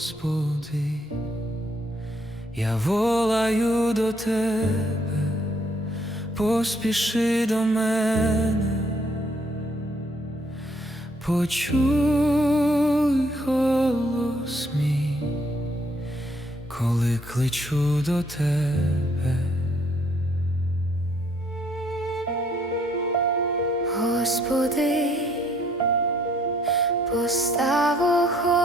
Господи, я волаю до Тебе, поспіши до мене, почуй голос мій, коли кличу до Тебе. Господи, постав охорону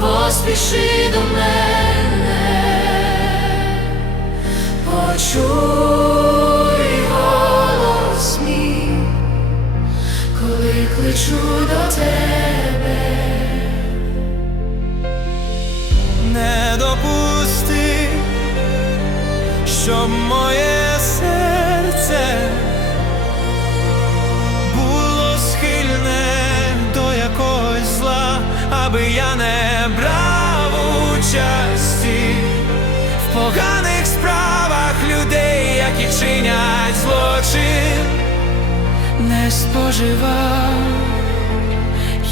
поспіши до мене, почуй моє серце було схильне до якогось зла, аби я не брав участі в поганих справах людей, які чинять злочин, не споживав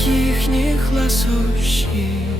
їхніх ласощів.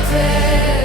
mountains.